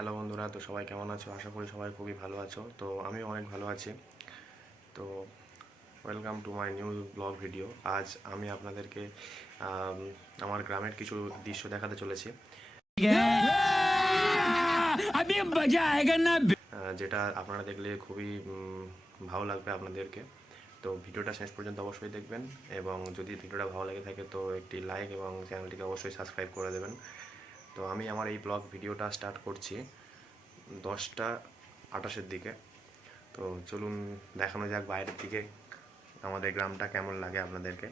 Hello বন্ধুরা, তো সবাই কেমন আছো? আশা করি সবাই খুবই ভালো আছো। তো আমিও অনেক ভালো আছি। তো welcome to my new blog video. আজ আমি আপনাদেরকে আমার গ্রামের কিছু দৃশ্য দেখাতে চলেছি, যেটা আপনারা দেখলে খুবই ভালো লাগবে আপনাদেরকে। তো ভিডিওটা শেষ পর্যন্ত অবশ্যই দেখবেন, এবং যদি ভিডিওটা ভালো লেগে থাকে তো একটি লাইক এবং চ্যানেলটিকে অবশ্যই সাবস্ক্রাইব করে দেবেন। তো আমি আমার এই ব্লগ ভিডিওটা স্টার্ট করছি 10:28 দিকে। তো চলুন দেখানো যাক বাইরের দিকে আমাদের গ্রামটা কেমন লাগে আপনাদেরকে।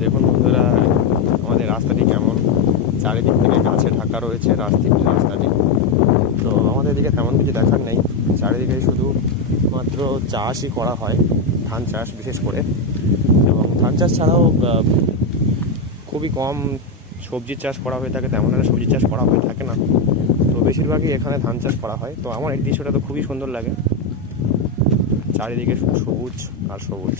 দেখুন বন্ধুরা, আমাদের রাস্তাটি কেমন, চারিদিক থেকে গাছে ঢাকা রয়েছে রাস্তাটি। তো আমাদের দিকে তেমন কিছু দেখার নেই, চারিদিকে শুধু মাত্র চাষই করা হয়, ধান চাষ বিশেষ করে। এবং ধান চাষ ছাড়াও খুবই কম সবজির চাষ করা হয়ে থাকে, তেমন একটা সবজির চাষ করা হয়ে থাকে না। তো বেশিরভাগই এখানে ধান চাষ করা হয়। তো আমার এই দৃশ্যটা তো খুবই সুন্দর লাগে, চারিদিকে শুধু সবুজ আর সবুজ।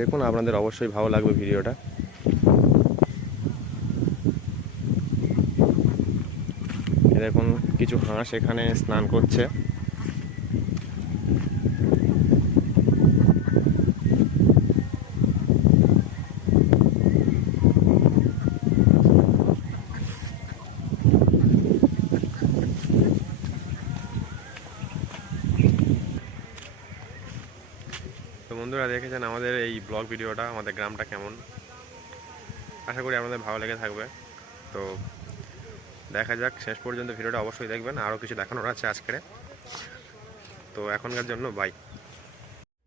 দেখুন, আপনাদের অবশ্যই ভালো লাগবে ভিডিওটা। দেখুন, কিছু হাঁস এখানে স্নান করছে। তো বন্ধুরা, দেখেছেন আমাদের এই ব্লগ ভিডিওটা, আমাদের গ্রামটা কেমন। আশা করি আপনাদের ভালো লেগে থাকবে। তো দেখা যাক, শেষ পর্যন্ত ভিডিওটা অবশ্যই দেখবেন, আরও কিছু দেখানোর আছে আজকে। তো এখনকার জন্য বাই।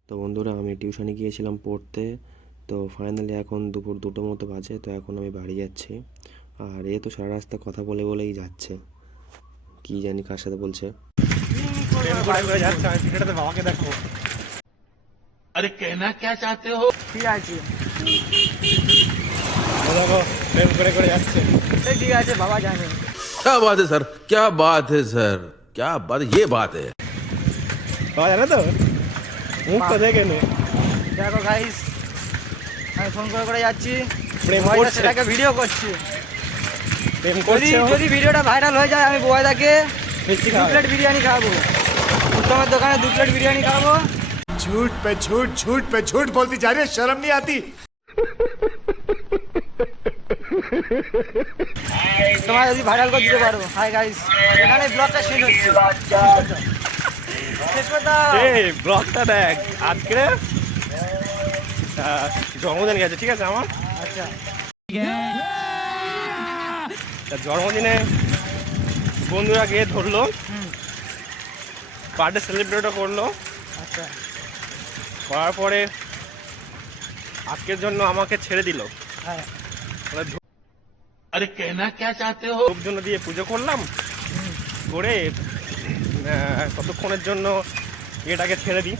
তো বন্ধুরা, আমি টিউশনে গিয়েছিলাম পড়তে। তো ফাইনালি এখন দুপুর 2টো মতো বাজে। তো এখন আমি বাড়ি যাচ্ছি। আর এ তো সারা রাস্তা কথা বলেই যাচ্ছে, কি জানি কার সাথে বলছে। अरे कहना क्या चाहते हो? ঠিক আছে প্রেম করে যাচ্ছে। ঠিক আছে, বাবা জানে। क्या बात है सर, क्या बात है सर, क्या बात, ये बात है। পাওয়া যাবে তো, মুখটা দেখে নে। দেখো গাইস, আমি ফোন করে যাচ্ছি, প্রেম বউটা করছে। সেটাকে ভিডিও করছি। প্রেম যদি করছে ও। যদি ভিডিওটা ভাইরাল হয়ে যায়, আমি বউদাকে মিষ্টি 2 খাওয়াবে। প্লেট বিরিয়ানি খাওয়াবো। উত্তমের দোকানে 2 প্লেট বিরিয়ানি খাওয়াবো। झूठ पे झूठ बोलती जा रही है, शर्म नहीं आती। তোমার যদি ভাইরাল করে দিতে পারো। হাই গাইস, এখানে ব্লগটা শেষ হচ্ছে। শেষ করে দাও। এই ব্লগটা দেখ, আজকে জন্মদিন গেছে, ঠিক আছে আমার। আচ্ছা, তা জন্মদিনে বন্ধুরা গিয়ে ধরলো, বার্থডে সেলিব্রেটও করলো। আচ্ছা, করার পরে আজকের জন্য আমাকে ছেড়ে দিল। হ্যাঁ, अरे कहना क्या चाहते हो? ধূপ জন্য দিয়ে পুজো করলাম, করে কতক্ষণের জন্য এটাকে ছেড়ে দিই,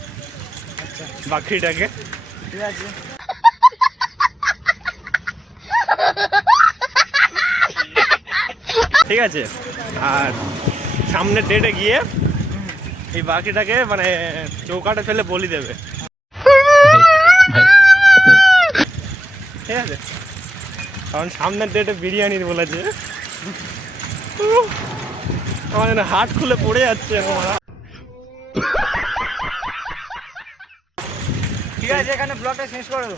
আচ্ছা, বাকরিটাকে। ঠিক আছে। ঠিক আছে, আর সামনের ডেটে গিয়ে এই বাকিটাকে মানে চৌকাটে ফেলে বলি দেবে, ঠিক আছে। কারণ সামনের ডেটে বিরিয়ানি বলেছে। আমার যেন হাট খুলে পড়ে যাচ্ছে আমার। ঠিক আছে, এখানে ব্লগটা শেষ করো।